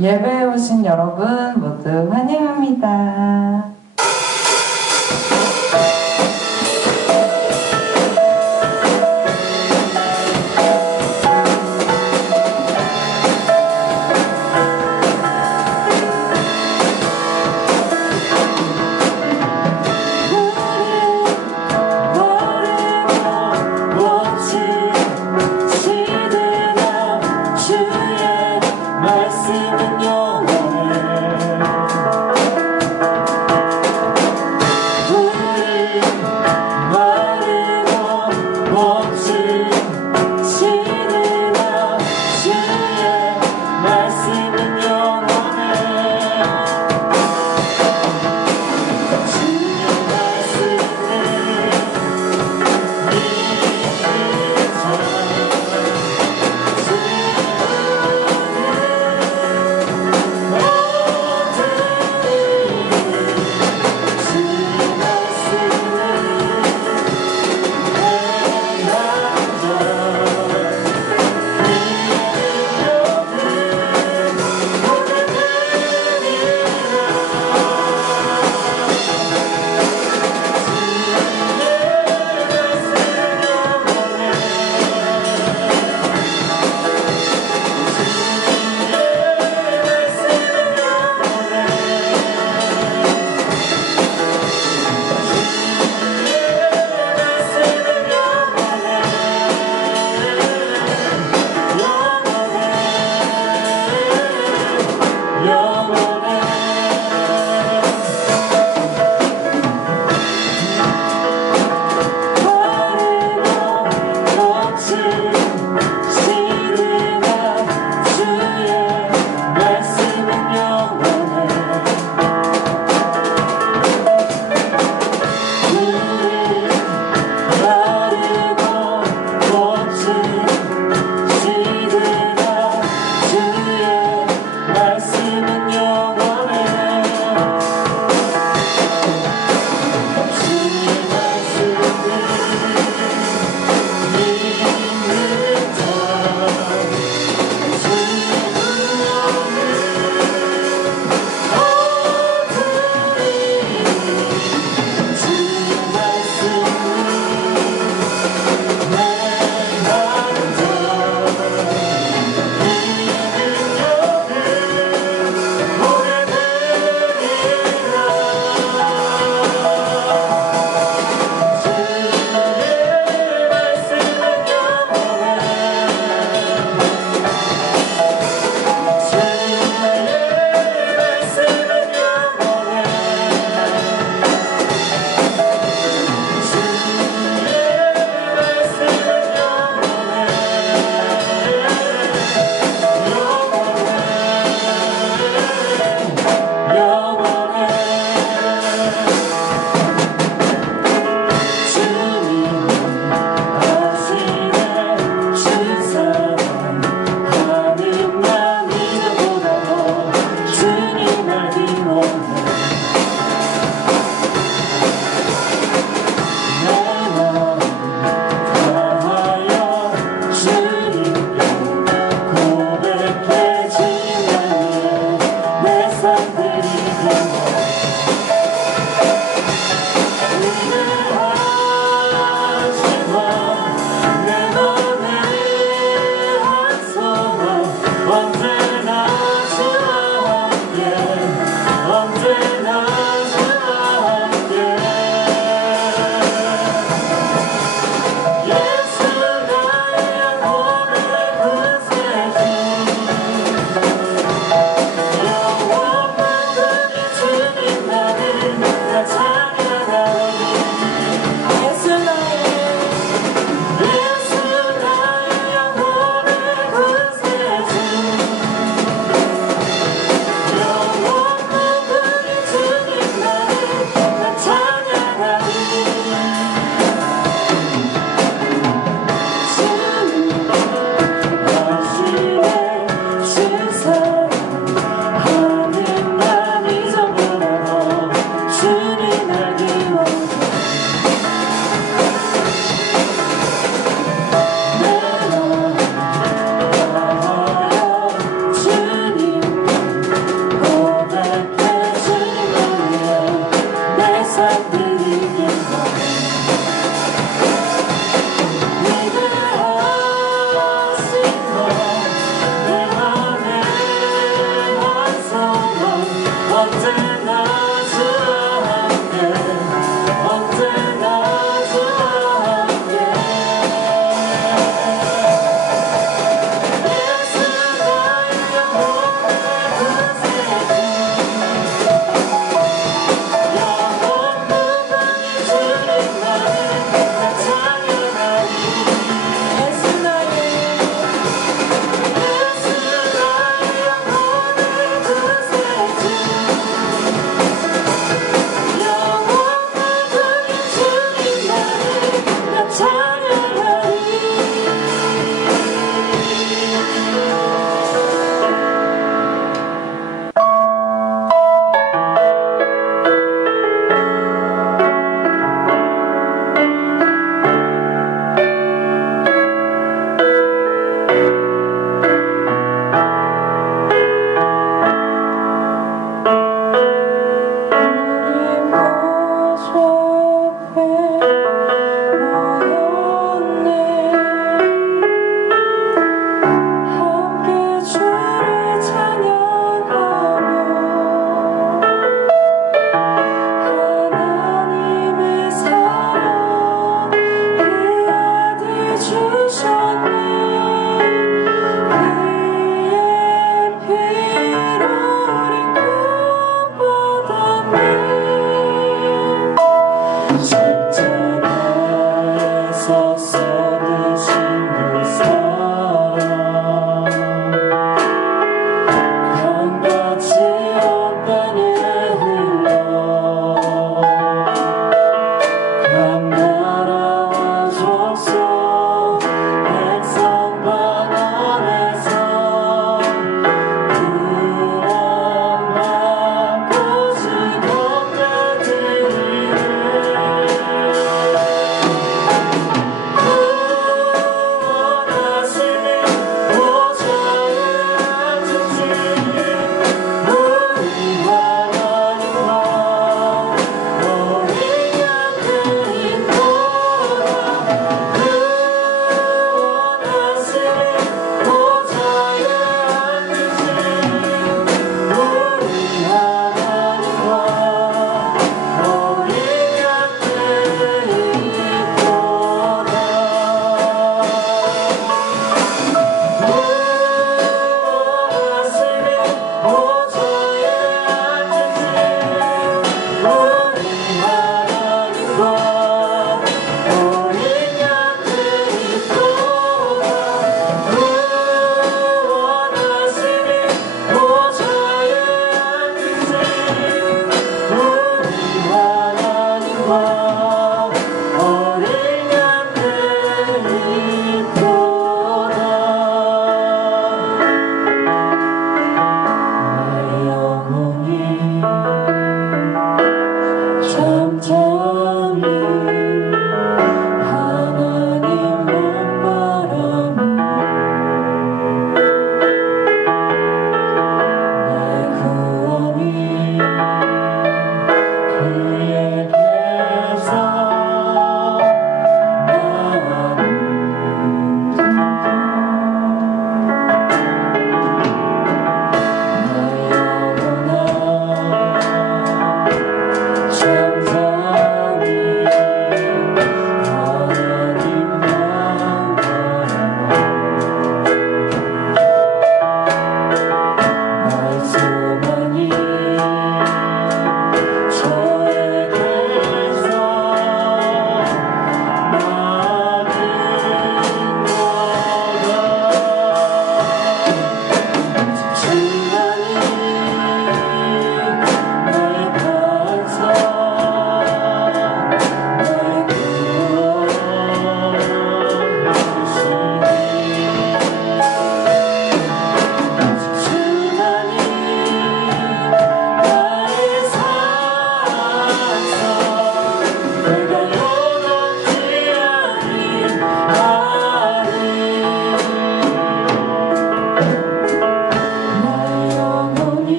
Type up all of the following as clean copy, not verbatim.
예배에 오신 여러분 모두 환영합니다. 말씀은 영원해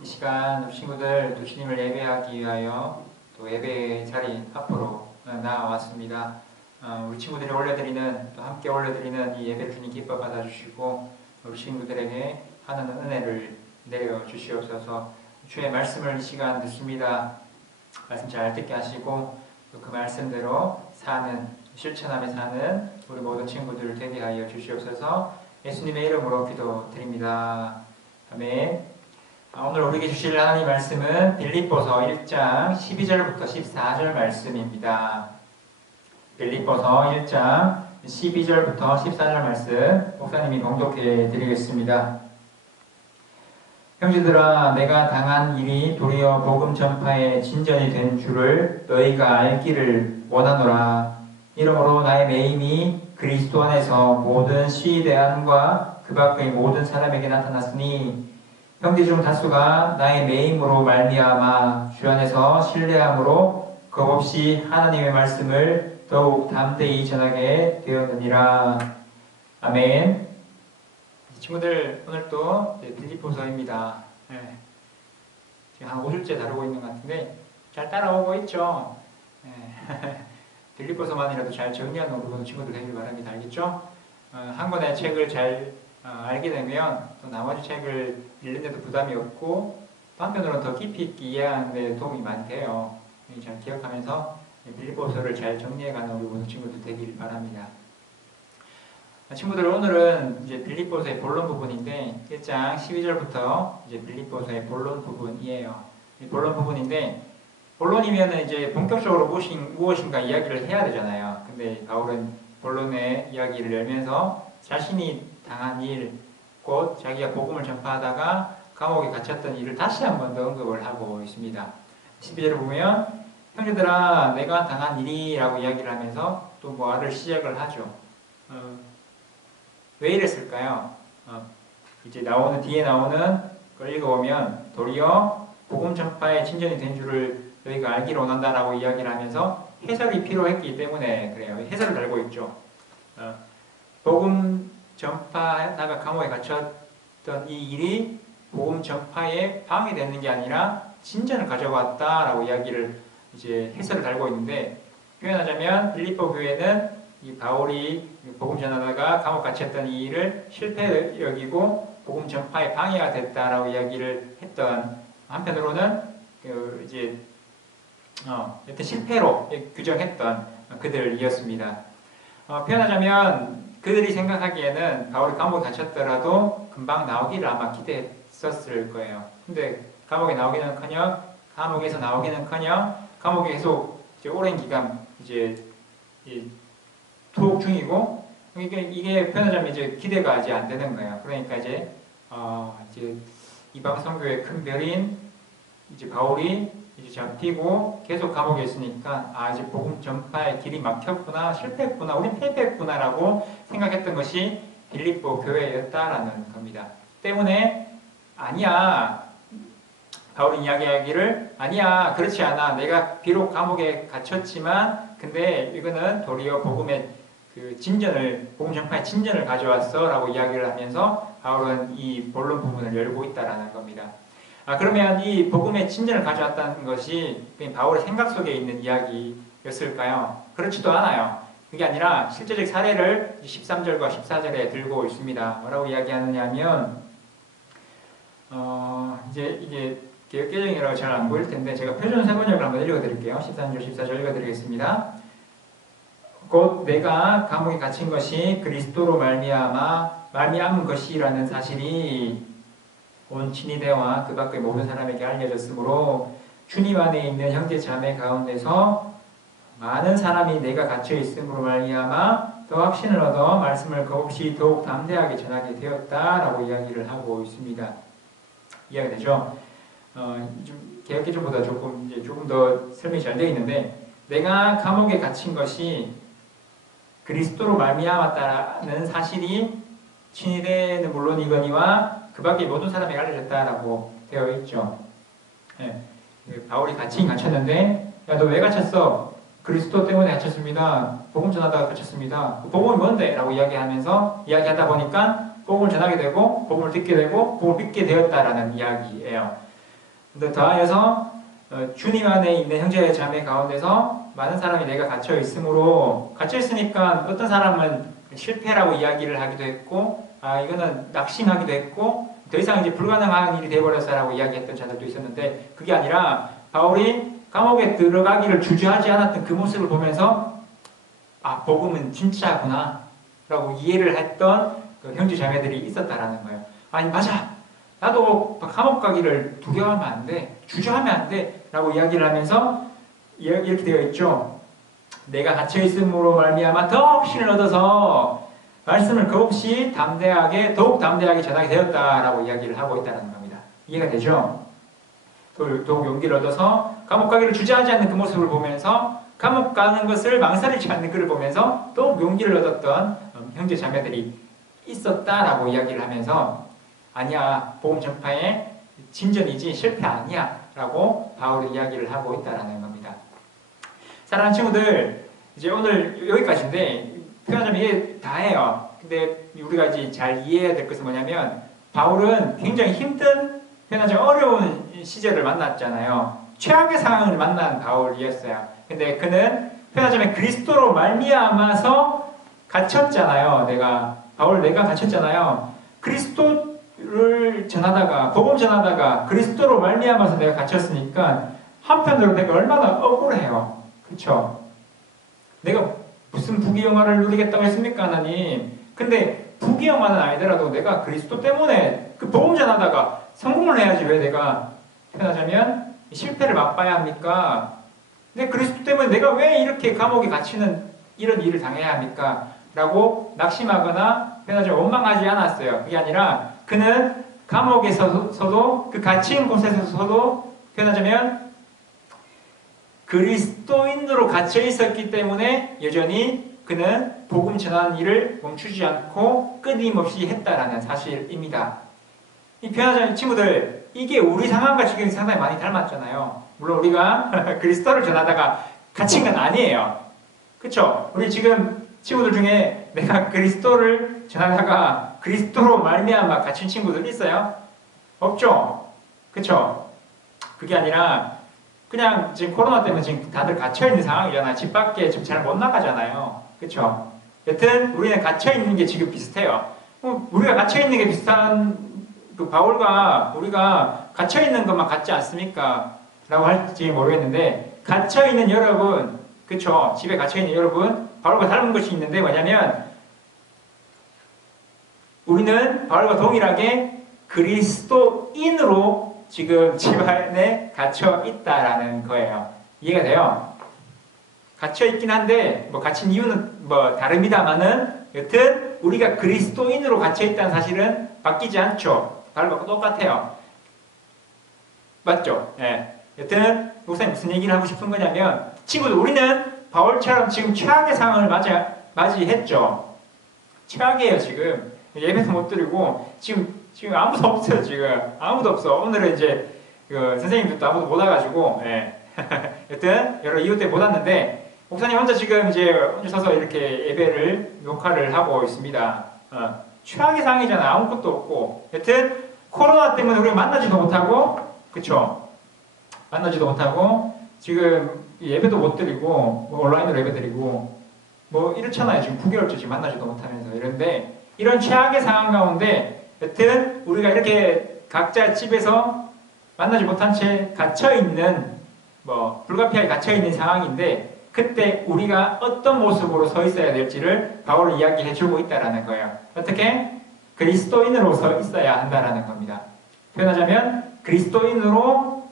이 시간 우리 친구들 또 주님을 예배하기 위하여 또 예배 자리 앞으로 나와왔습니다. 우리 친구들이 올려드리는 또 함께 올려드리는 이 예배 주님 기뻐 받아주시고 우리 친구들에게 하나님 은혜를 내려 주시옵소서. 주의 말씀을 이 시간 듣습니다. 말씀 잘 듣게 하시고 또 그 말씀대로 사는 실천하며 사는 우리 모든 친구들 되게 하여 주시옵소서. 예수님의 이름으로 기도드립니다. 아멘. 오늘 우리에게 주실 하나님 말씀은 빌립보서 1장 12절부터 14절 말씀입니다. 빌립보서 1장 12절부터 14절 말씀 목사님이 봉독해 드리겠습니다. 형제들아, 내가 당한 일이 도리어 복음 전파의 진전이 된 줄을 너희가 알기를 원하노라. 이러므로 나의 매임이 그리스도 안에서 모든 시대안과 그 밖의 모든 사람에게 나타났으니 형제 중 다수가 나의 매임으로 말미암아 주 안에서 신뢰함으로 겁없이 하나님의 말씀을 더욱 담대히 전하게 되었느니라. 아멘. 친구들, 오늘 또 빌립보서입니다. 네. 지금 한 5주째 다루고 있는 것 같은데 잘 따라오고 있죠? 네. 빌립보서만이라도 잘 정리하는 우리 모든 친구들 되길 바랍니다. 알겠죠? 한 권의 책을 잘 알게 되면 또 나머지 책을 읽는데도 부담이 없고 또 한편으로는 더 깊이 있게 이해하는 데 도움이 많이 돼요. 잘 기억하면서 빌립보서를 잘 정리해가는 우리 모든 친구들 되길 바랍니다. 친구들, 오늘은 이제 빌립보서의 본론 부분인데 1장 12절부터 이제 빌립보서의 본론 부분이에요. 본론 부분인데 본론이면은 이제 본격적으로 무엇인가 이야기를 해야 되잖아요. 근데 바울은 본론의 이야기를 열면서 자신이 당한 일, 곧 자기가 복음을 전파하다가 감옥에 갇혔던 일을 다시 한 번 더 언급을 하고 있습니다. 12절을 보면 형제들아, 내가 당한 일이라고 이야기를 하면서 또 뭐를 시작을 하죠. 왜 이랬을까요? 이제 뒤에 나오는 걸 읽어보면 도리어 복음 전파의 진전이 된 줄을 너희가 알기를 원한다라고 이야기를 하면서 해설이 필요했기 때문에 그래요. 해설을 달고 있죠. 복음 전파하다가 감옥에 갇혔던 이 일이 복음 전파에 방해되는 게 아니라 진전을 가져왔다라고 이야기를 이제 해설을 달고 있는데, 표현하자면 빌립보 교회는 이 바울이 복음 전하다가 감옥 갇혔던 이 일을 실패 여기고 복음 전파에 방해가 됐다라고 이야기를 했던, 한편으로는 이제 여튼 실패로 규정했던 그들이었습니다. 표현하자면 그들이 생각하기에는 바울이 감옥에 갇혔더라도 금방 나오기를 아마 기대했었을 거예요. 근데 감옥에 나오기는커녕 감옥에서 나오기는커녕 감옥에 계속 이제 오랜 기간 이제 투옥 중이고, 이게 표현하자면 이제 기대가 아직 안 되는 거예요. 그러니까 이제 이방 선교의 큰 별인 이제 바울이 이제 잡히고 계속 감옥에 있으니까 이제 복음 전파의 길이 막혔구나, 실패했구나, 우린 패배했구나라고 생각했던 것이 빌립보 교회였다라는 겁니다. 때문에 아니야, 바울이 이야기하기를 아니야, 그렇지 않아, 내가 비록 감옥에 갇혔지만 근데 이거는 도리어 복음의 복음 전파의 진전을 가져왔어 라고 이야기를 하면서 바울은 이 본론 부분을 열고 있다라는 겁니다. 그러면 이 복음의 진전을 가져왔다는 것이 바울의 생각 속에 있는 이야기였을까요? 그렇지도 않아요. 그게 아니라 실제적 사례를 13절과 14절에 들고 있습니다. 뭐라고 이야기하느냐 하면 이제 이게 개역개정이라고 잘 안 보일 텐데 제가 표준 세번역을 한번 읽어드릴게요. 13절, 14절 읽어드리겠습니다. 곧 내가 감옥에 갇힌 것이 그리스도로 말미암은 것이라는 사실이 온 친위대와 그 밖의 모든 사람에게 알려졌으므로 주님 안에 있는 형제 자매 가운데서 많은 사람이 내가 갇혀 있음으로 말미암아 더 확신을 얻어 말씀을 겁없이 더욱 담대하게 전하게 되었다라고 이야기를 하고 있습니다. 이해되죠? 좀 개역개정보다 조금 더 설명이 잘 되어 있는데, 내가 감옥에 갇힌 것이 그리스도로 말미암았다는 사실이 친위대는 물론이거니와 그 밖에 모든 사람에게 알려졌다라고 되어 있죠. 네. 바울이 갇혔는데, 야, 너 왜 갇혔어? 그리스도 때문에 갇혔습니다. 복음 전하다가 갇혔습니다. 복음이 뭔데? 라고 이야기하다 보니까 복음을 전하게 되고 복음을 듣게 되고 복음을 믿게 되었다라는 이야기예요. 근데 더하여서 주님 안에 있는 형제 자매 가운데서 많은 사람이 내가 갇혀 있으므로 갇혀 있으니까 어떤 사람은 실패라고 이야기를 하기도 했고 이거는 낙심하기도 했고 더 이상 이제 불가능한 일이 되어버렸어라고 이야기했던 자들도 있었는데 그게 아니라 바울이 감옥에 들어가기를 주저하지 않았던 그 모습을 보면서 복음은 진짜구나 라고 이해를 했던 그 형제 자매들이 있었다라는 거예요. 아니 맞아 나도 감옥 가기를 두려워하면 안 돼 주저하면 안 돼 라고 이야기를 하면서 이렇게 되어 있죠. 내가 갇혀 있음으로 말미암아 더욱 신을 얻어서 말씀을 더욱 담대하게 전하게 되었다라고 이야기를 하고 있다는 겁니다. 이해가 되죠? 더욱 용기를 얻어서 감옥 가기를 주저하지 않는 그 모습을 보면서 감옥 가는 것을 망설이지 않는 그를 보면서 더욱 용기를 얻었던 형제 자매들이 있었다라고 이야기를 하면서 아니야 복음 전파의 진전이지 실패 아니야 라고 바울이 이야기를 하고 있다는 겁니다. 사랑하는 친구들 이제 오늘 여기까지인데 표현하자면 이해 다 해요. 근데 우리가 이제 잘 이해해야 될 것은 뭐냐면 바울은 굉장히 힘든 표현하자면 어려운 시절을 만났잖아요. 최악의 상황을 만난 바울이었어요. 근데 그는 표현하자면 그리스도로 말미암아서 갇혔잖아요. 내가 갇혔잖아요. 그리스도를 전하다가 복음 전하다가 그리스도로 말미암아서 내가 갇혔으니까 한편으로 내가 얼마나 억울해요. 그렇죠? 내가 무슨 부귀영화를 누리겠다고 했습니까 하나님? 근데 부귀영화는 아니더라도 내가 그리스도 때문에 그 복음 전하다가 성공을 해야지 왜 내가 표현하자면 실패를 맛봐야 합니까? 근데 그리스도 때문에 내가 왜 이렇게 감옥에 갇히는 이런 일을 당해야 합니까? 라고 낙심하거나 표현하자면 원망하지 않았어요. 그게 아니라 그는 감옥에서도 그 갇힌 곳에서도 표현하자면 그리스도인으로 갇혀 있었기 때문에 여전히 그는 복음 전하는 일을 멈추지 않고 끊임없이 했다라는 사실입니다. 이 표현하자면 친구들 이게 우리 상황과 지금 상당히 많이 닮았잖아요. 물론 우리가 그리스도를 전하다가 갇힌 건 아니에요. 그렇죠? 우리 지금 친구들 중에 내가 그리스도를 전하다가 그리스도로 말미암아 갇힌 친구들 있어요? 없죠? 그렇죠? 그게 아니라 그냥 지금 코로나 때문에 지금 다들 갇혀있는 상황이잖아요. 집 밖에 지금 잘 못 나가잖아요. 그쵸? 여튼 우리는 갇혀있는 게 지금 비슷해요. 우리가 갇혀있는 게 비슷한 그 바울과 우리가 갇혀있는 것만 같지 않습니까? 라고 할지 모르겠는데 갇혀있는 여러분 그쵸? 집에 갇혀있는 여러분 바울과 닮은 것이 있는데 뭐냐면 우리는 바울과 동일하게 그리스도인으로 지금 집 안에 갇혀 있다라는 거예요. 이해가 돼요? 갇혀 있긴 한데 갇힌 이유는 다릅니다만은 여튼 우리가 그리스도인으로 갇혀 있다는 사실은 바뀌지 않죠. 바울과 똑같아요. 맞죠? 예. 여튼 목사님 무슨 얘기를 하고 싶은 거냐면 친구들 우리는 바울처럼 지금 최악의 상황을 맞이했죠. 최악이에요 지금. 예배도 못 드리고 지금 아무도 없어요. 지금 아무도 없어. 오늘은 이제 선생님들도 아무도 못 와가지고 여튼 여러 이유 때문에 못 왔는데 목사님 혼자 지금 이제 혼자 서서 이렇게 예배를 녹화를 하고 있습니다. 최악의 상황이잖아. 아무것도 없고 여튼 코로나 때문에 우리가 만나지도 못하고 그쵸? 만나지도 못하고 지금 예배도 못 드리고 온라인으로 예배 드리고 이렇잖아요. 지금 9개월째 지금 만나지도 못하면서 이런데 이런 최악의 상황 가운데 여튼 우리가 이렇게 각자 집에서 만나지 못한 채 갇혀있는 불가피하게 갇혀있는 상황인데 그때 우리가 어떤 모습으로 서 있어야 될지를 바울은 이야기해주고 있다는 거예요. 어떻게? 그리스도인으로 서 있어야 한다는 겁니다. 표현하자면 그리스도인으로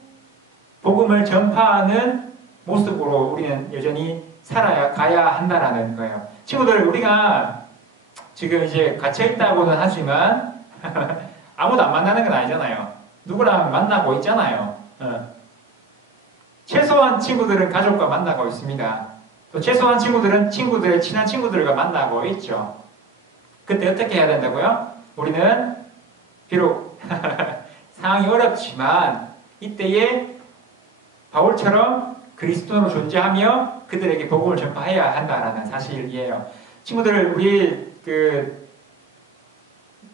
복음을 전파하는 모습으로 우리는 여전히 가야 한다는 거예요. 친구들 우리가 지금 이제 갇혀있다고는 하지만 아무도 안 만나는 건 아니잖아요. 누구랑 만나고 있잖아요. 최소한 친구들은 가족과 만나고 있습니다. 또 최소한 친구들은 친구들의 친한 친구들과 만나고 있죠. 그때 어떻게 해야 된다고요? 우리는 비록 상황이 어렵지만 이때에 바울처럼 그리스도로 존재하며 그들에게 복음을 전파해야 한다는 사실이에요. 친구들 우리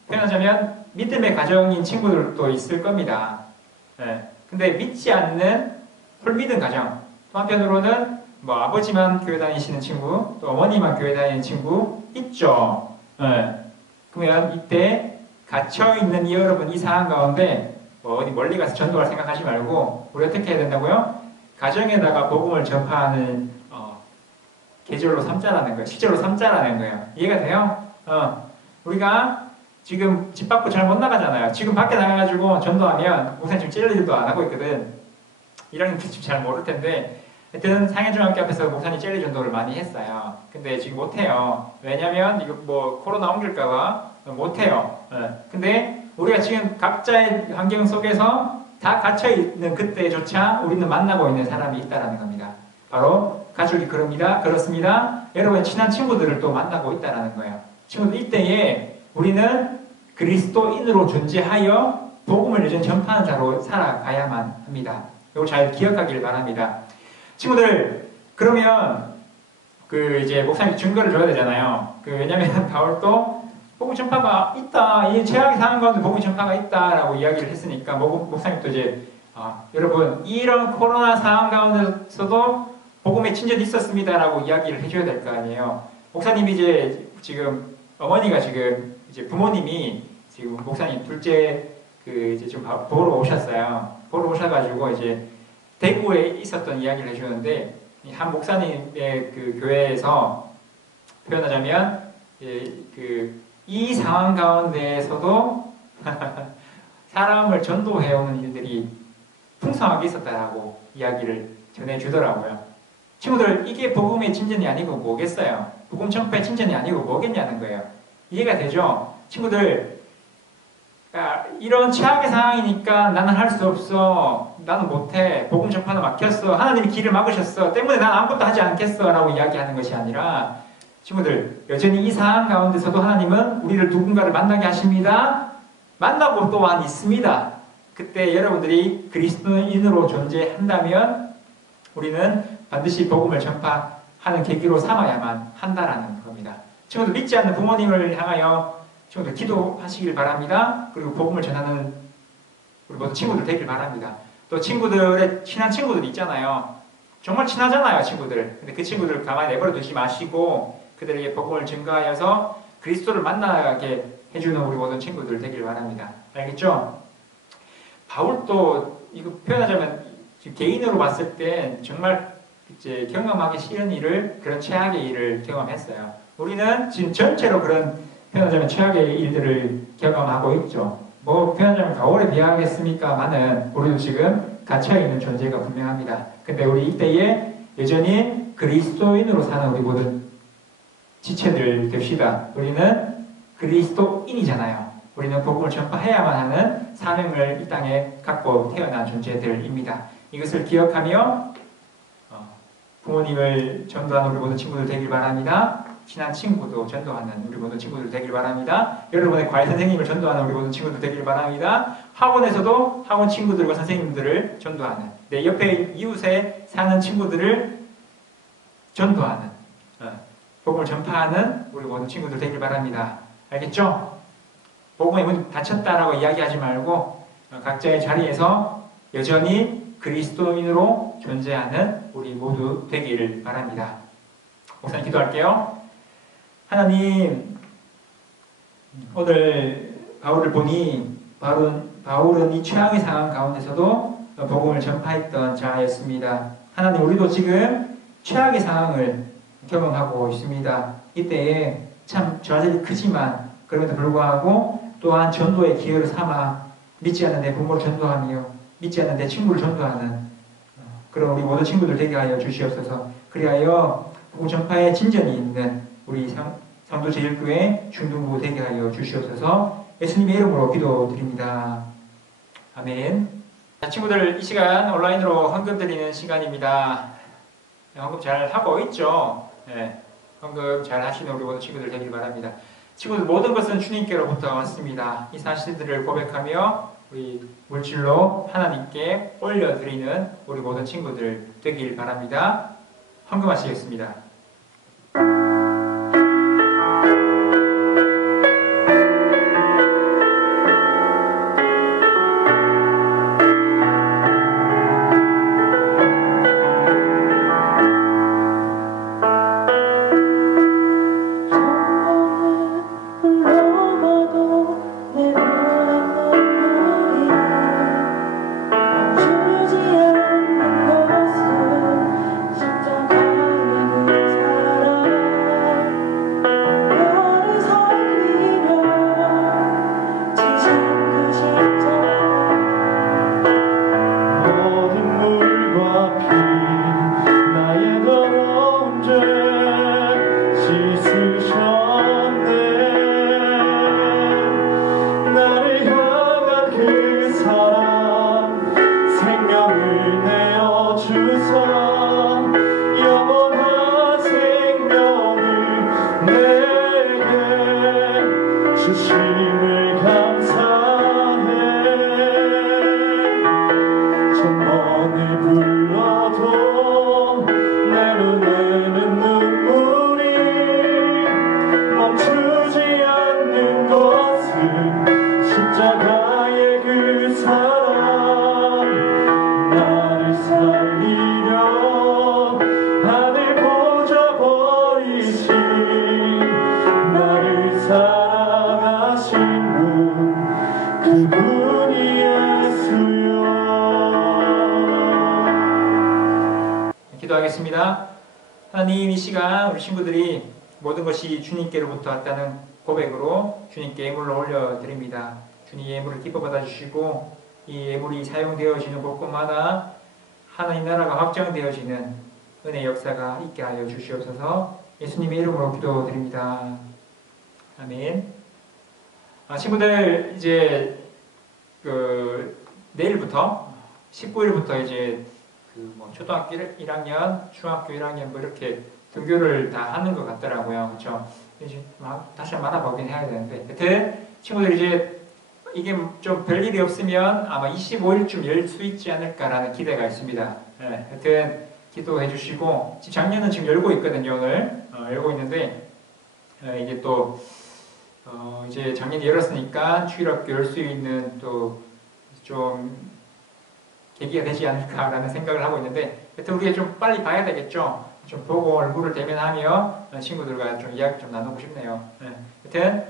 표현하자면 믿음의 가정인 친구들도 있을 겁니다. 근데 믿지 않는 홀믿은 가정, 또 한편으로는 뭐 아버지만 교회 다니시는 친구, 또 어머니만 교회 다니는 친구 있죠. 네. 그러면 이때 갇혀 있는 이 여러분 이 상황 가운데 뭐 어디 멀리 가서 전도할 생각하지 말고 우리 어떻게 해야 된다고요? 가정에다가 복음을 전파하는 계절로 삼자라는 거예요. 시절로 삼자라는 거예요. 이해가 돼요? 우리가 지금 집 밖으로 잘 못 나가잖아요. 지금 밖에 나가가지고 전도하면 목사님 지금 찔릴 일도 안 하고 있거든. 이런 게 잘 모를 텐데 하여튼 상해중학교 앞에서 목사님 젤리 전도를 많이 했어요. 근데 지금 못해요. 왜냐면 이거 뭐 코로나 옮길까봐 못해요. 근데 우리가 지금 각자의 환경 속에서 다 갇혀있는 그때조차 우리는 만나고 있는 사람이 있다는 겁니다. 바로 가족이 그렇습니다. 여러분의 친한 친구들을 또 만나고 있다는 거예요. 친구들 이때에 우리는 그리스도인으로 존재하여 복음을 여전히 전파하는 자로 살아가야만 합니다. 이거 잘 기억하길 바랍니다. 친구들, 그러면 이제 목사님 증거를 줘야 되잖아요. 왜냐면 바울도 복음 전파가 있다, 이 최악의 상황 가운데 복음 전파가 있다라고 이야기를 했으니까 목사님도 이제 여러분 이런 코로나 상황 가운데서도 복음의 친전이 있었습니다라고 이야기를 해줘야 될 거 아니에요. 목사님이 이제 지금 어머니가 지금 이제 부모님이 지금 목사님 둘째 이제 좀 보러 오셨어요. 보러 오셔가지고 이제 대구에 있었던 이야기를 해주는데 한 목사님의 교회에서 표현하자면 이 상황 가운데에서도 사람을 전도해오는 일들이 풍성하게 있었다라고 이야기를 전해주더라고요. 친구들, 이게 복음의 진전이 아니고 뭐겠어요? 복음 전파의 진전이 아니고 뭐겠냐는 거예요. 이해가 되죠? 친구들, 이런 최악의 상황이니까 나는 할 수 없어, 나는 못해, 복음 전파는 막혔어, 하나님이 길을 막으셨어, 때문에 난 아무것도 하지 않겠어 라고 이야기하는 것이 아니라 친구들, 여전히 이 상황 가운데서도 하나님은 우리를 누군가를 만나게 하십니다. 만나고 또한 있습니다. 그때 여러분들이 그리스도인으로 존재한다면 우리는 반드시 복음을 전파하는 계기로 삼아야만 한다라는 겁니다. 친구들, 믿지 않는 부모님을 향하여 친구들 기도하시길 바랍니다. 그리고 복음을 전하는 우리 모든 친구들 되길 바랍니다. 또 친구들의 친한 친구들 있잖아요. 정말 친하잖아요, 친구들. 근데 그 친구들 가만히 내버려 두지 마시고 그들에게 복음을 증거하여서 그리스도를 만나게 해주는 우리 모든 친구들 되길 바랍니다. 알겠죠? 바울도 이거 표현하자면 개인으로 봤을 때 정말 이제 경험하기 싫은 일을, 그런 최악의 일을 경험했어요. 우리는 지금 전체로 그런 표현하자면 최악의 일들을 경험하고 있죠. 뭐 표현하자면 바울에 비하하겠습니까마는 우리도 지금 갇혀있는 존재가 분명합니다. 근데 우리 이때에 여전히 그리스도인으로 사는 우리 모든 지체들 됩시다. 우리는 그리스도인이잖아요. 우리는 복음을 전파해야만 하는 사명을 이 땅에 갖고 태어난 존재들입니다. 이것을 기억하며 부모님을 전도하는 우리 모든 친구들 되길 바랍니다. 친한 친구도 전도하는 우리 모든 친구들 되길 바랍니다. 여러분의 과외 선생님을 전도하는 우리 모든 친구들 되길 바랍니다. 학원에서도 학원 친구들과 선생님들을 전도하는, 내 옆에 이웃에 사는 친구들을 전도하는, 복음을 전파하는 우리 모든 친구들 되길 바랍니다. 알겠죠? 복음의 문이 닫혔다라고 이야기하지 말고 각자의 자리에서 여전히 그리스도인으로 존재하는 우리 모두 되기를 바랍니다. 목사님 기도할게요. 하나님, 오늘 바울을 보니 바울은 이 최악의 상황 가운데서도 복음을 전파했던 자였습니다. 하나님, 우리도 지금 최악의 상황을 경험하고 있습니다. 이때에 참 좌절이 크지만 그럼에도 불구하고 또한 전도의 기회를 삼아 믿지 않는 내 부모를 전도하며 믿지 않는 내 친구를 전도하는 그런 우리 모든 친구들 되게 하여 주시옵소서. 그리하여 복음 전파에 진전이 있는 우리 성도제일교회 중등부 되게 하여 주시옵소서. 예수님의 이름으로 기도드립니다. 아멘. 자, 친구들, 이 시간 온라인으로 헌금 드리는 시간입니다. 헌금 잘 하고 있죠? 네, 헌금 잘 하시는 우리 모든 친구들 되길 바랍니다. 친구들, 모든 것은 주님께로부터 왔습니다. 이 사실들을 고백하며 우리 물질로 하나님께 올려드리는 우리 모든 친구들 되길 바랍니다. 헌금하시겠습니다. 기도하겠습니다. 하나님, 이 시간 우리 친구들이 모든 것이 주님께로부터 왔다는 고백으로 주님께 예물을 올려드립니다. 주님 예물을 기뻐 받아주시고 이 예물이 사용되어지는 곳곳마다 하나님 나라가 확정되어지는 은혜 역사가 있게 하여 주시옵소서. 예수님의 이름으로 기도드립니다. 아멘. 친구들 이제 내일부터 19일부터 이제 초등학교 1학년, 중학교 1학년 이렇게 등교를 다 하는 것 같더라고요. 그렇죠? 이제 다시 한번 알아보긴 해야 되는데, 하여튼 친구들 이제 이게 좀 별일이 없으면 아마 25일쯤 열 수 있지 않을까라는 기대가 있습니다. 네, 하여튼 기도해 주시고, 작년은 지금 열고 있거든요. 오늘 열고 있는데 이게 또 이제 작년에 열었으니까 주일학교 열 수 있는 또 좀 계기가 되지 않을까라는 생각을 하고 있는데, 하여튼 우리가 좀 빨리 봐야 되겠죠. 좀 보고 얼굴을 대면하며 친구들과 좀 이야기 좀 나누고 싶네요. 네. 하여튼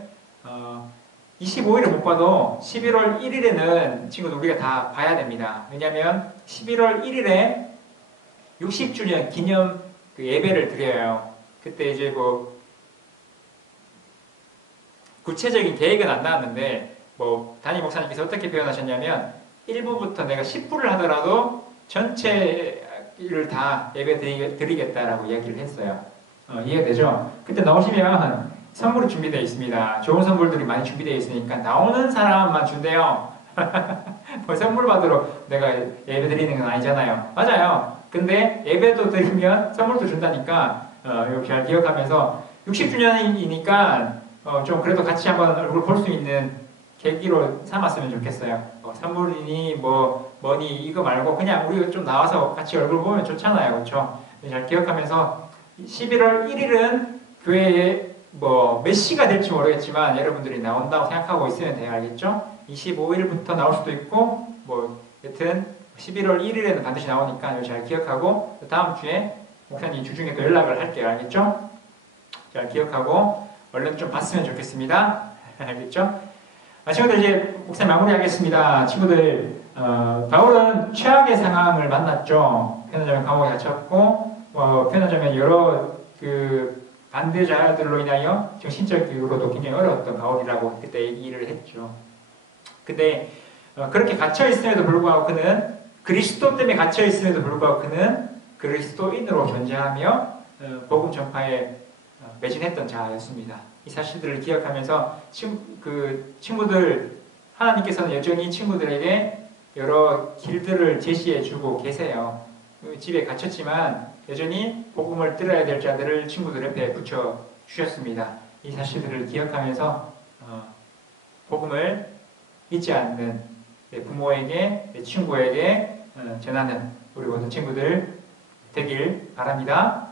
25일을 못 봐도 11월 1일에는 친구들 우리가 다 봐야 됩니다. 왜냐하면 11월 1일에 60주년 기념 예배를 드려요. 그때 이제 구체적인 계획은 안 나왔는데 담임 목사님께서 어떻게 표현하셨냐면 1부부터 내가 10부를 하더라도 전체를 다 예배 드리겠다라고 이야기를 했어요. 이해되죠? 그때 나오시면 선물이 준비되어 있습니다. 좋은 선물들이 많이 준비되어 있으니까 나오는 사람만 준대요. 선물 받으러 내가 예배 드리는 건 아니잖아요. 맞아요. 근데 예배도 드리면 선물도 준다니까 이거 잘 기억하면서 60주년이니까 좀 그래도 같이 한번 얼굴 볼 수 있는 계기로 삼았으면 좋겠어요. 선물이니 뭐니 이거 말고 그냥 우리가 좀 나와서 같이 얼굴 보면 좋잖아요. 그렇죠? 잘 기억하면서 11월 1일은 교회에 몇 시가 될지 모르겠지만 여러분들이 나온다고 생각하고 있으면 돼요. 알겠죠? 25일부터 나올 수도 있고 여튼 11월 1일에는 반드시 나오니까 이거 잘 기억하고 다음 주에 목사님 주중에 또 연락을 할게요. 알겠죠? 잘 기억하고 얼른 좀 봤으면 좋겠습니다. 알겠죠? 친구들 이제 목사님 마무리하겠습니다. 친구들 바울은 최악의 상황을 만났죠. 편하자면 감옥에 갇혔고 편하자면 여러 반대자들로 인하여 정신적으로도 굉장히 어려웠던 바울이라고 그때 얘기를 했죠. 근데 그렇게 갇혀 있음에도 불구하고 그는 그리스도 때문에 갇혀 있음에도 불구하고 그는 그리스도인으로 존재하며 복음 전파에 매진했던 자였습니다. 이 사실들을 기억하면서 친구들 하나님께서는 여전히 친구들에게 여러 길들을 제시해주고 계세요. 집에 갇혔지만 여전히 복음을 들어야 될 자들을 친구들 옆에 붙여주셨습니다. 이 사실들을 기억하면서 복음을 잊지 않는 내 부모에게, 내 친구에게 전하는 우리 모든 친구들 되길 바랍니다.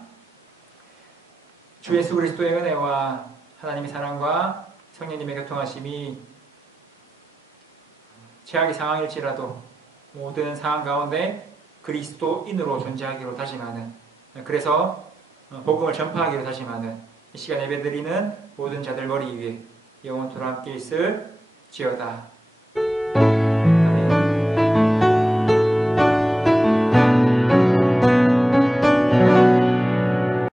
주 예수 그리스도의 은혜와 하나님의 사랑과 성령님의 교통하심이 최악의 상황일지라도 모든 상황 가운데 그리스도인으로 존재하기로 다짐하는, 그래서 복음을 전파하기로 다짐하는 이 시간 예배드리는 모든 자들 머리 위에 영원토록 함께 있을지어다.